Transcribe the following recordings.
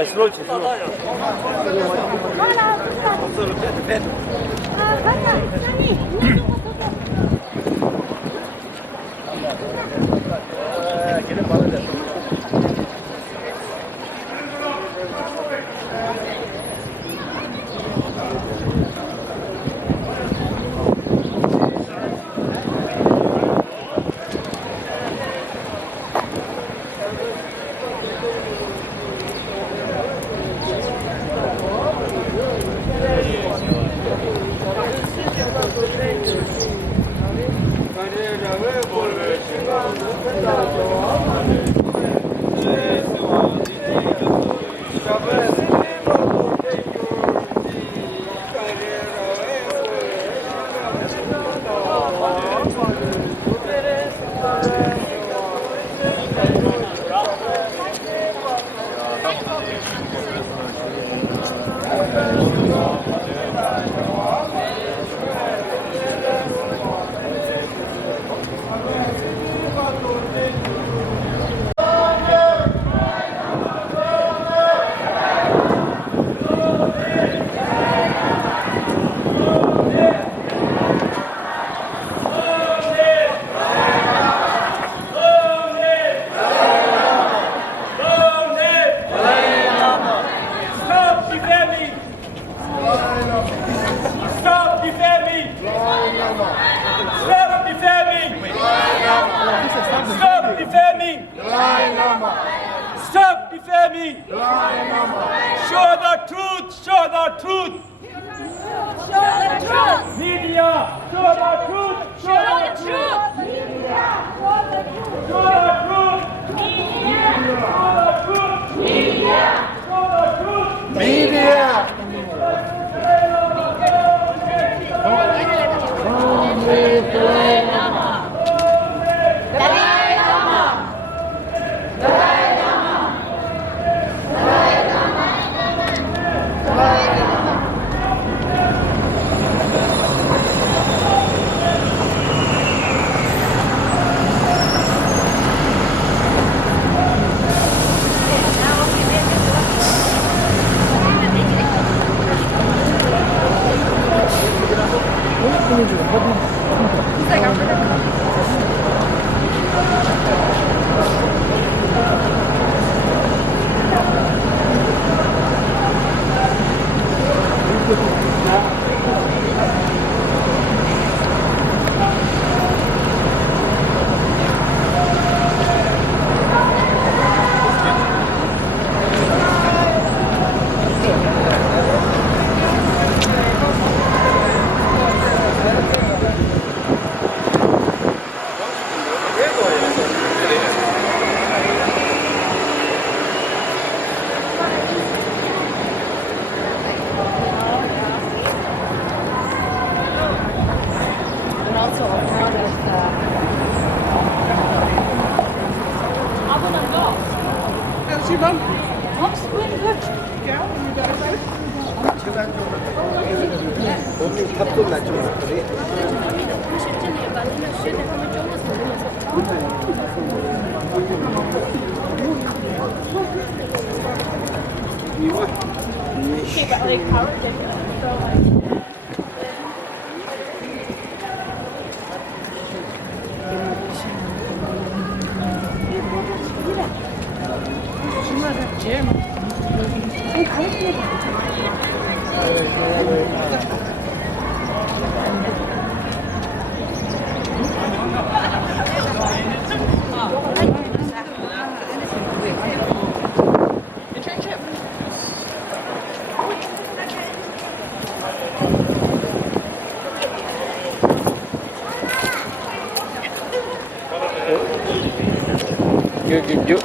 Vai, slow, slow. Stop defaming! Stop defaming! Stop defaming! Stop defaming! Show the truth! Show the truth! Show the truth! Media! Show the truth! Show the truth! Media! Show the truth! Show the truth! Media! Show the truth! Media! Show the truth! Media! Dalai Lama! Dalai Lama! Dalai Lama! Dalai Lama! Dalai Lama! 밥좀 낮좀 먹거리. You.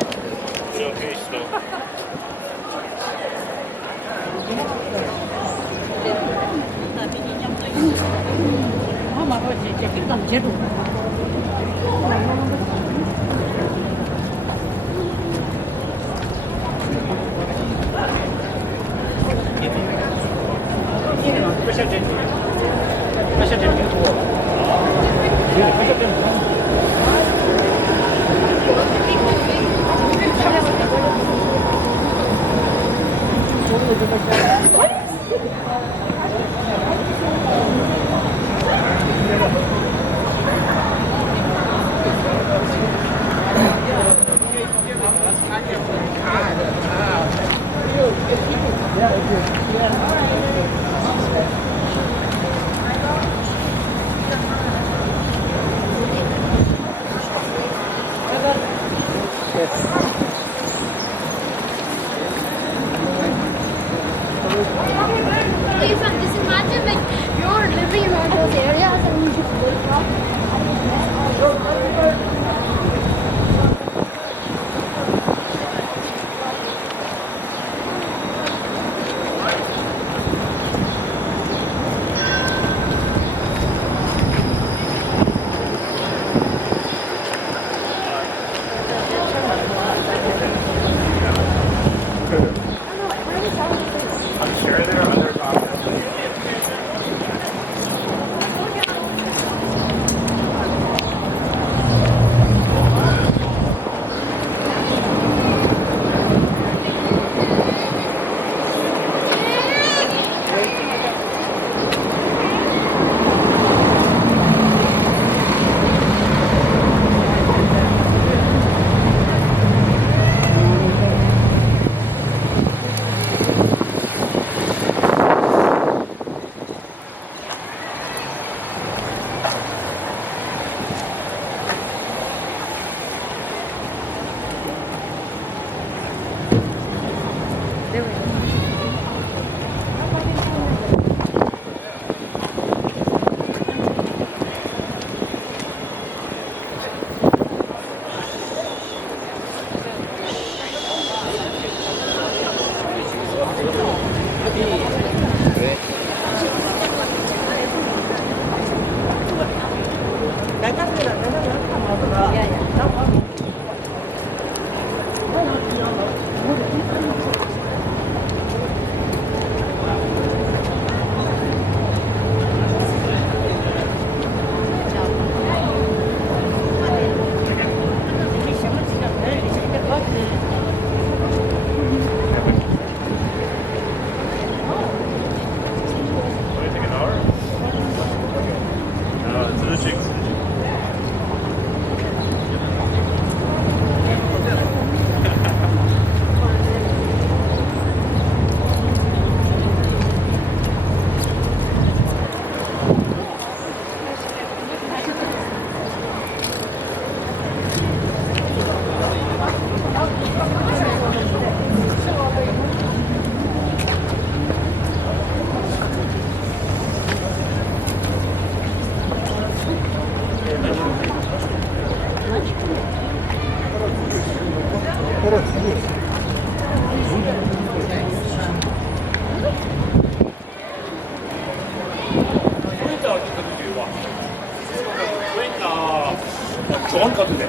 좋은 것 같은데.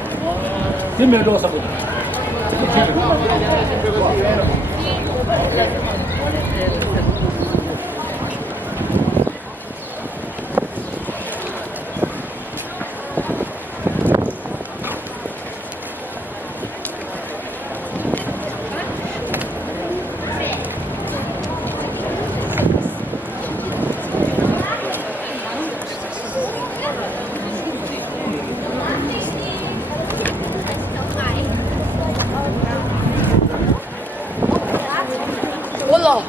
뒷면 넣어서 보자. 몰라.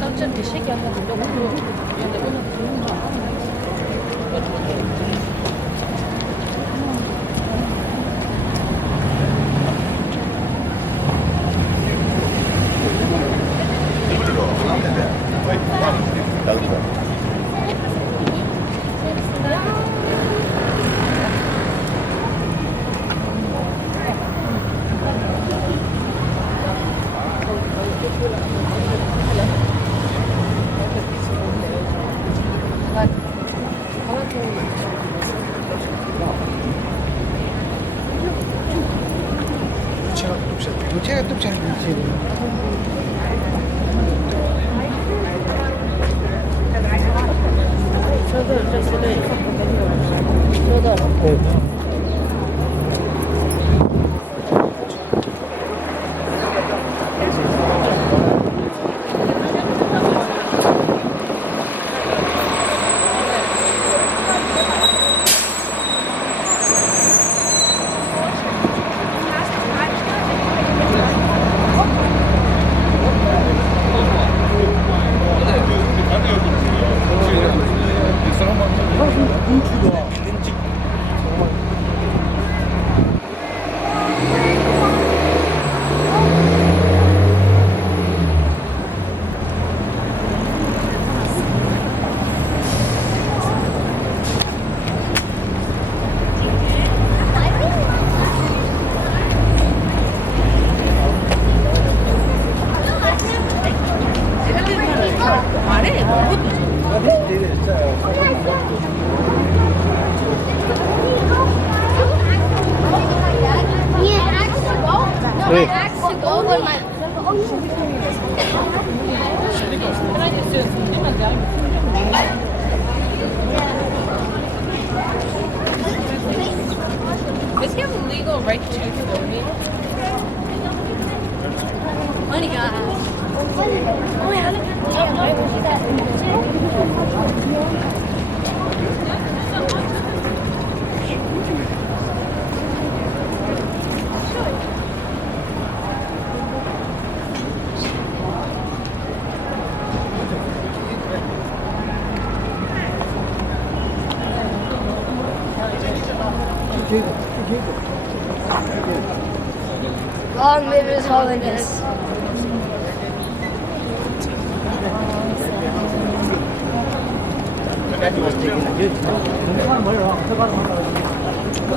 깜짝 대시기 한번 돌려보고 근데 오늘 보는 거 제가 뚝잘 I actually go with my. Does he have a legal right to film me? Money guy. Oh, yeah. Long live His Holiness. 뭘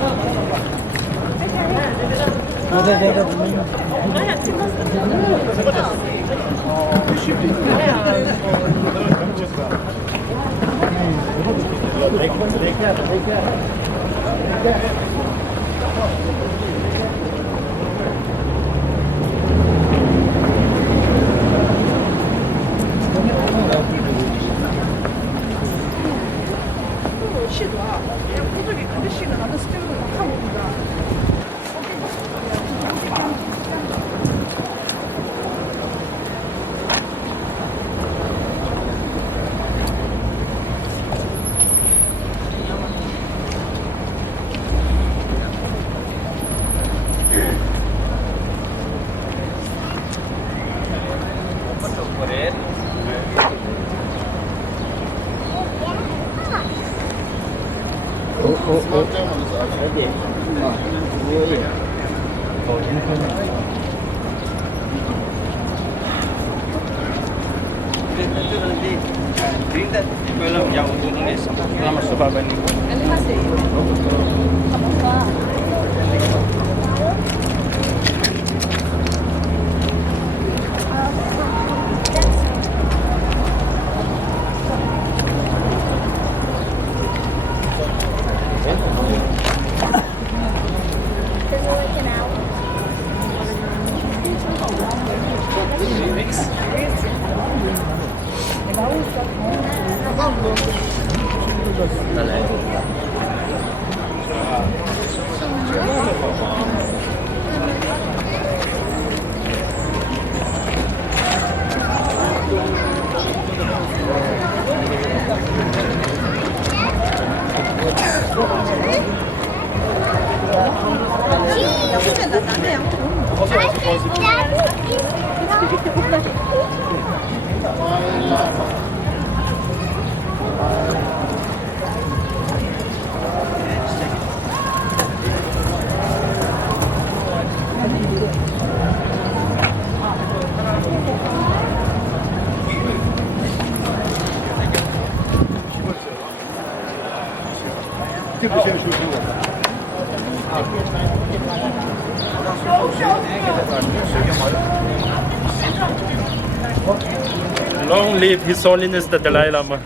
Long live His Holiness the Dalai Lama.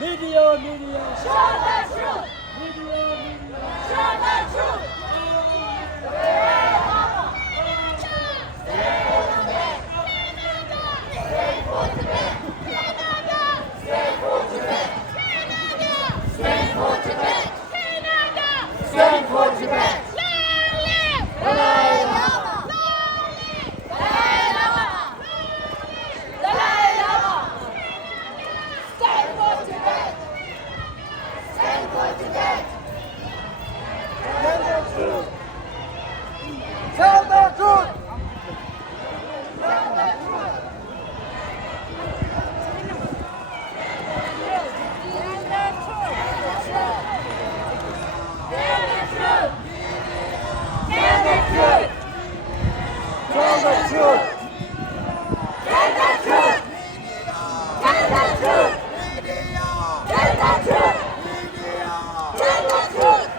Media, media. Show the truth. Media, media. Show the truth. Stand for Tibet. Dalai Lama. Dalai Lama. Dalai Lama. Stand for Tibet. Stand for Tibet. Tell the truth. Tell the truth. Tell the truth. Tell the truth. Tell the truth. Tell the truth. Tell the truth.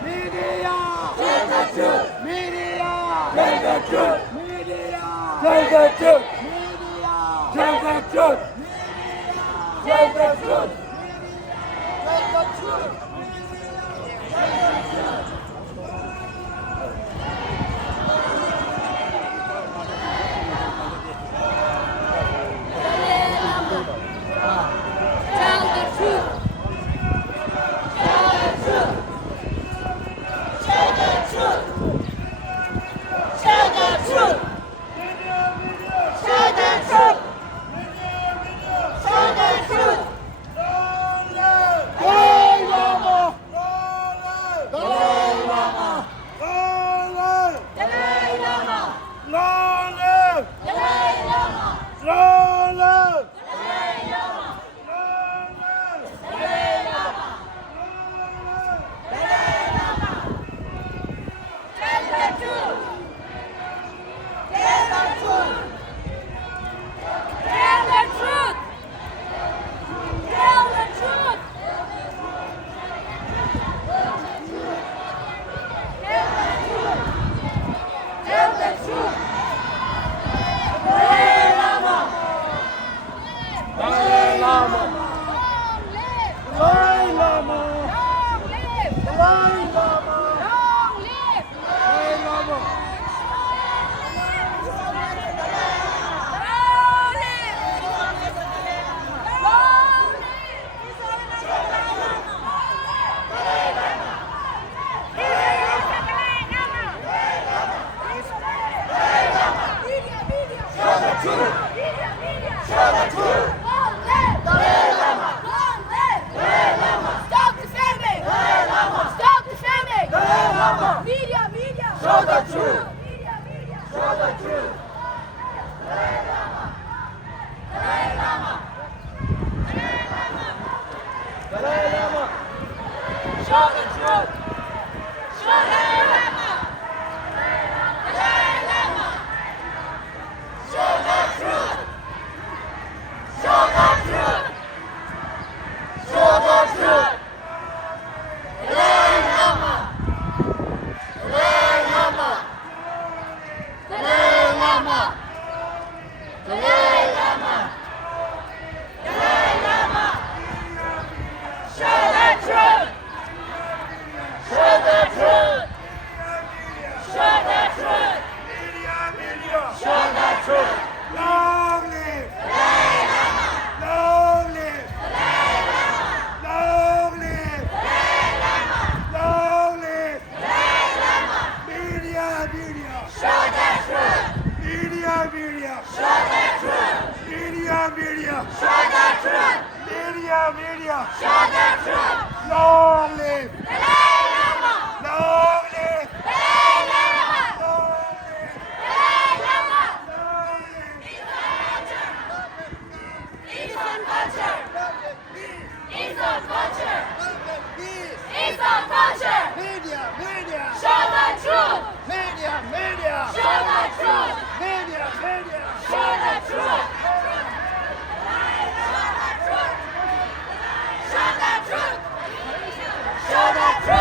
Media. Tell the truth. Media. Tell the truth. Media. Tell the truth. Media. Tell the truth. Tell the truth. Tell the truth. Tell the truth. Tell the truth. Tell the truth. Tell the truth. Tell the truth. Tell the truth. Dalai Lama. Dalai Lama. Dalai Lama. Long live. Dalai Lama. Long live. Dalai Lama. Long live. Dalai Lama. Dalai Lama. Tell the truth. Tell the truth. Tell the truth. Tell the truth. Tell the truth. Dalai Lama. Dalai Lama. Long live. Dalai Lama. Long live. Dalai Lama. Long live. Dalai Lama. Media, media. Show the truth. Media, media. Show the truth. Dalai Lama. Dalai Lama. Dalai Lama. Show the truth. Show Dalai Lama. Dalai Lama. Show the truth. Show the truth. Show the truth. Dalai Lama. Dalai Lama. Dalai Lama. Dalai Lama. Dalai Lama. Show the truth. Show the truth. Show the truth. Show the truth. Long live. Dalai Lama. Long live. Dalai Lama. Long live. Dalai Lama. Long live. Dalai Lama. Media, media. Show the truth. Media, media. Show the truth. Media, media. Show the truth. Media, media. Show the truth. Long live. Dalai Lama. Long live. Dalai Lama. Long live. Dalai Lama. Long live. Eastern culture. Eastern culture. Peace. Eastern culture. Media, media. Show the truth. Media, media. Show the truth. Media, media. Show the truth. Show the truth. Show the truth.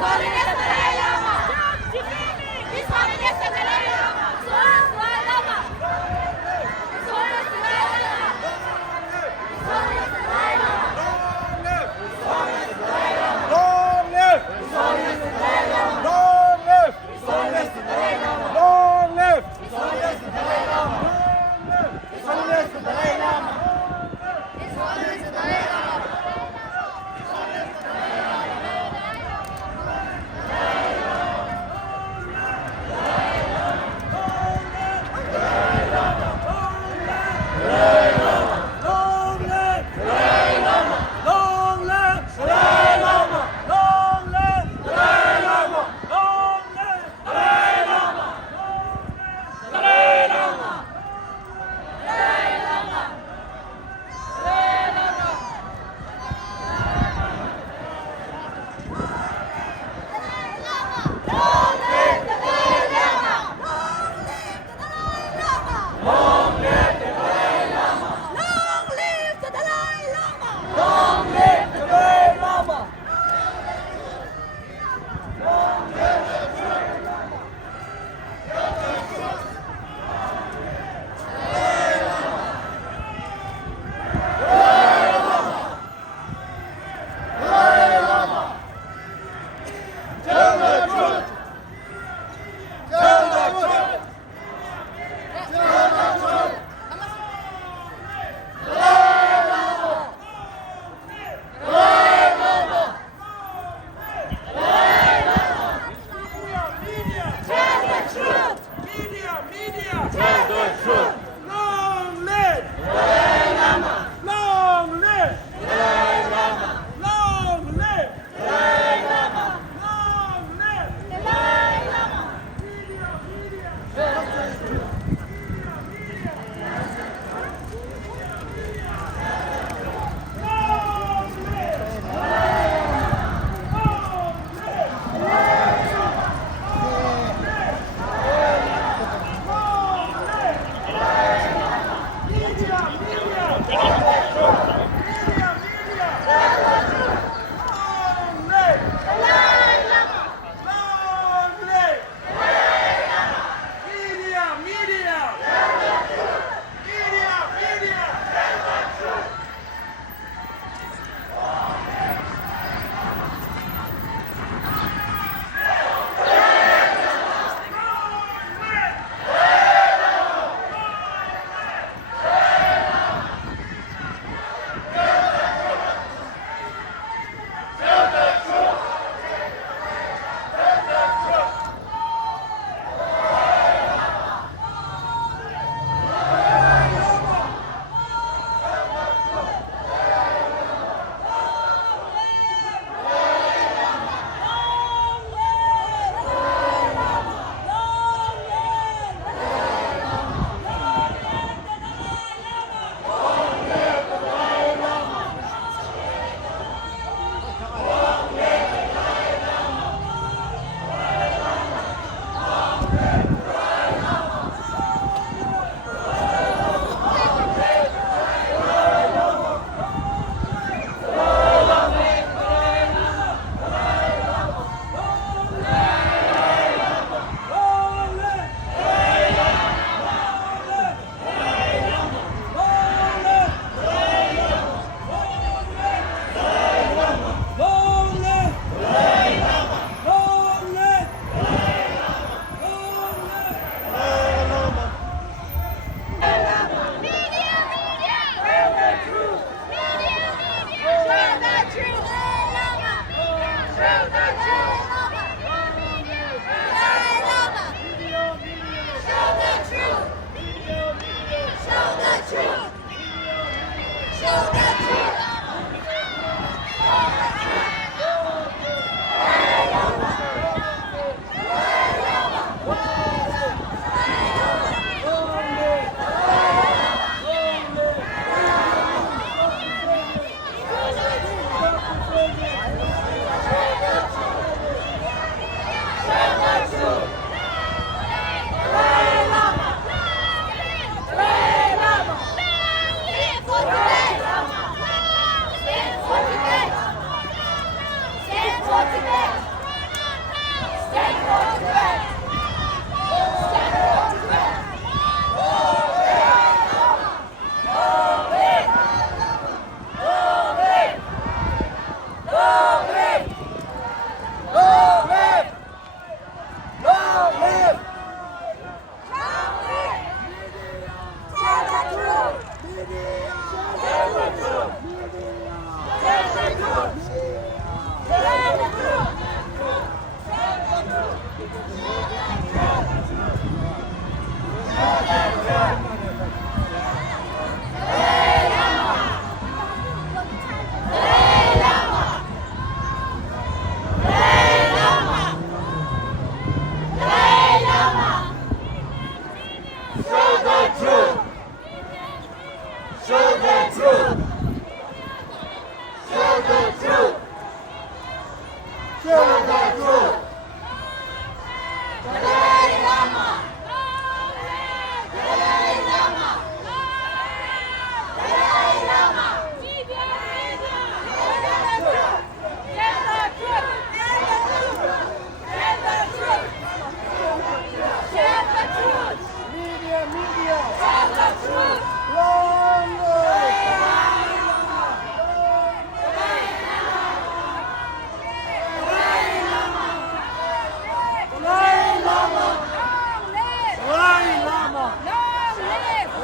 Holiness the Dalai Lama. His Holiness the Dalai Lama. His Holiness the Dalai Lama. His Holiness the Dalai Lama. His Holiness the Dalai Lama. Long live! His Holiness the Dalai Lama. Long live! His Holiness the Dalai Lama. Long live! His Holiness the Dalai Lama. His Holiness the Dalai Lama. His Holiness the Dalai Lama. Long live! Long live! Dalai Lama! Long live! Dalai Lama! Long live! Dalai Lama! Dalai Lama! Long live the Dalai Lama. Long live the Dalai Lama. Long live the Dalai Lama! Long live the Dalai Lama. Long live the Dalai Lama! Tell the truth. Tell the truth. Tell the truth. Tell the truth. Tell the truth! Long live! Dalai Lama! Long live! Dalai Lama! Long live! Dalai Lama! Long live! Dalai Lama.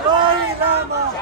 Dalai Lama!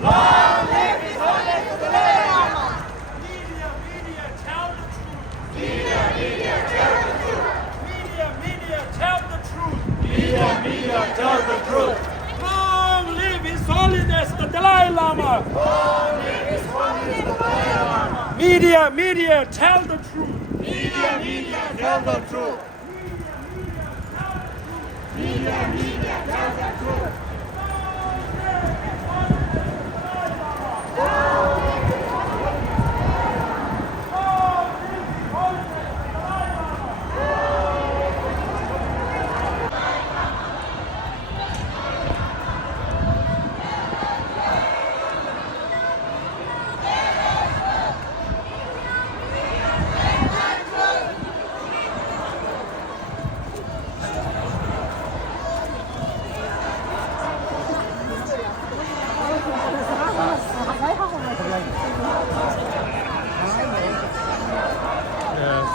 Long live His Holiness the Dalai Lama. Media, media, tell the truth. Media, media, tell the truth. Media, media, tell the truth. Media, media, tell the truth. Long live His Holiness the Dalai Lama. Long live His Holiness the Dalai Lama. Media, media, tell the truth. Media, media, tell the truth. Media, media, tell the truth.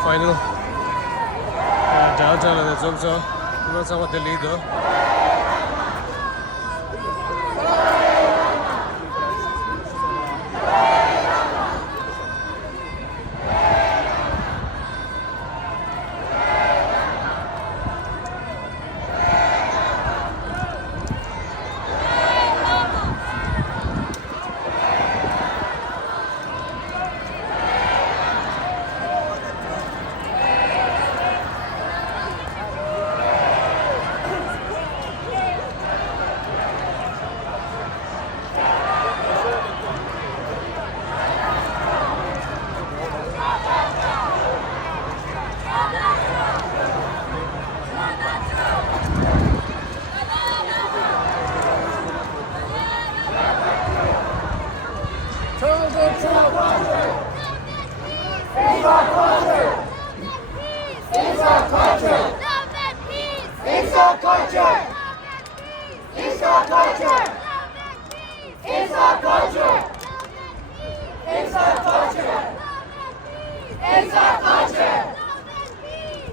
Final Dalton and the Zumzo. You know some of the lead though. It's our culture. Love and peace. It's our culture. It's our culture. It's our culture. It's our culture. It's our culture.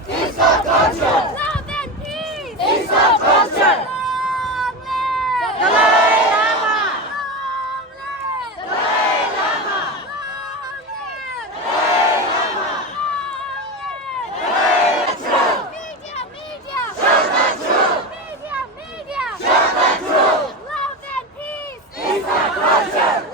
It's our culture. Love and peace. It's our culture. Long live Dalai Lama. Long live Dalai Lama. Long live Dalai Lama. Media, media. Tell the truth. Media, media. Tell the truth. Love and peace. It's our culture.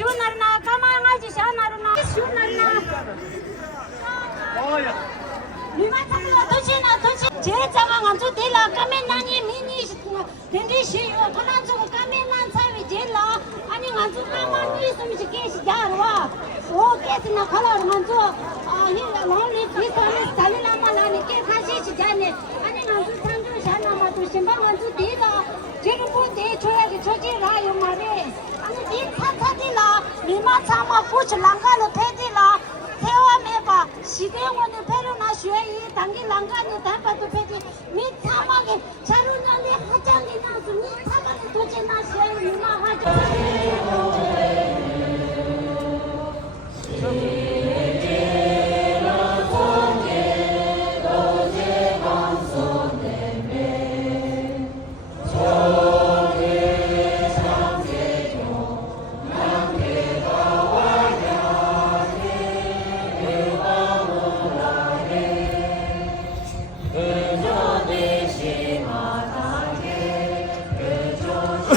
시원하나 가만하지 샤나르나 시원하나 미만 잡으라 도시나 도시 제자만 안주 딜라 까메나니 미니 덴디시요 가난주고 까메난 사위 딜라 아니 안주 까만이 있으면 계시 자르와 오 계스나 컬러 안주 아 히라 롱리 비스하면 달리나마나니 게 가시지 자네 아니 안주 산주 샤나마도 신방 안주 딜라 지금 대 줘야지 저지라요 말에 아니 니 타타딜라 미만 참아 부치 랑가로 패딜라 태화매봐 시대원의 페르나 쉐이 당기 랑가니 달바도 패디 미 참하게 자루나니 하장이 나서 미 참하게 도지나 쉐이 미마 하장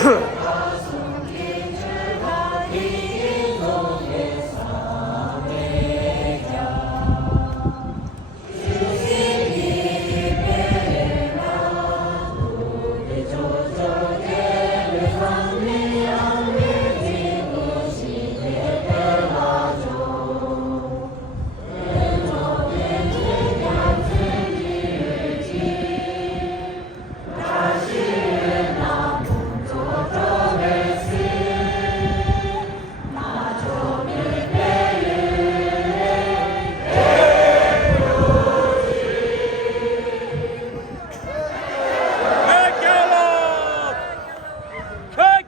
Huh.